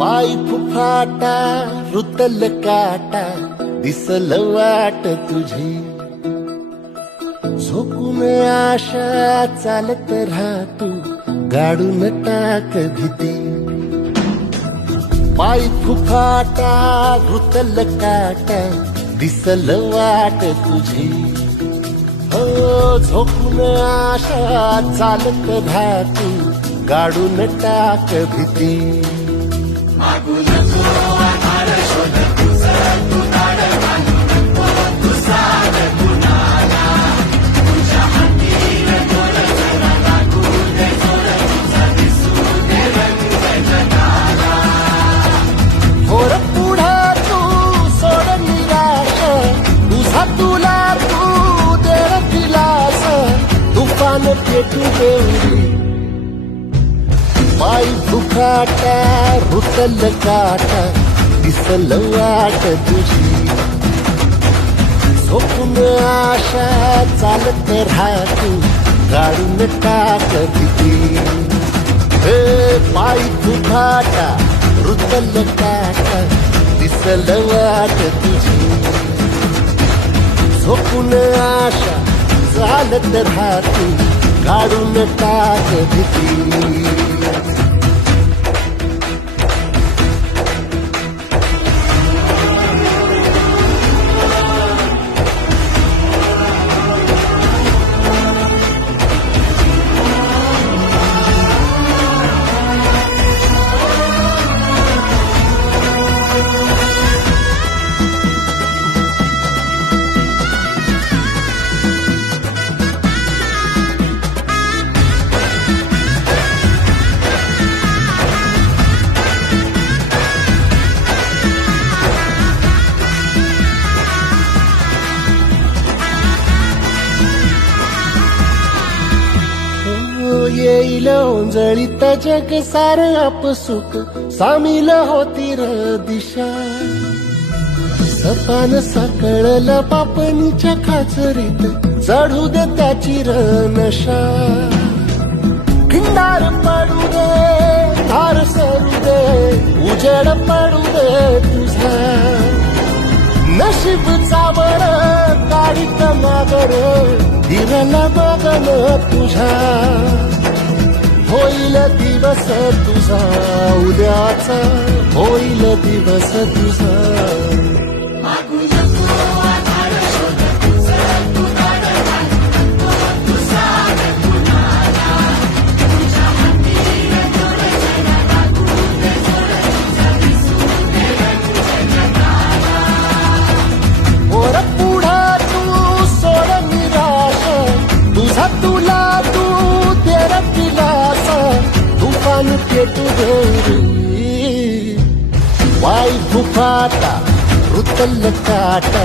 पाय फुफाटा रुतल काटा दिसल वाट तुझी झोकून आशा चालत राहतू गाडून टाक भीती पाय फुफाटा रुतल काटा दिसल वाट तुझी हो झोकून आशा चालत राहतू गाडून टाक भीती मागू नको आधार शोध तुझं तू दाड घालू नको तू साध कुणाला तुझ्या हाती तोर जरा लागू दे जोर तुझा दिसू दे रंग जगाला थोर पुढे तू सोड निराश तुझा तुला तू दे दिलास तुफान पेटू देवरी पाय फुफाटा रुतल काटा दिसल वाट तुझी झोपून आशा चालत राहतू गाडून टाक भीती हे पाय फुफाटा रुतल काटा दिसल वाट तुझी झोपून आशा चालत राहतू गाडून टाक भीती येईल ओंजळीत जग सार आपसुक सामील होती र दिशा सपान सकळला पापणीच्या खाचरीत चढू दे त्याची र नशा खिंडार पडू दे धार सरू दे उजेड पडू दे तुझा नशीब चावड काढीत मागर हिरला बघन तुझा होईल दिवस तुझा उद्याचा होईल दिवस तुझा मागू नको आधार शोध तुझं तू दाड घालू नको तू साध कुणाला तुझ्या हाती तोर जरा लागू दे जोर तुझा दिसू दे रंग जगाला वर पुढे तू सोड निराश तुझा तुला तू तेरा दिलास तुफान पेटू देवरी वाय फुफाटा रुतल काटा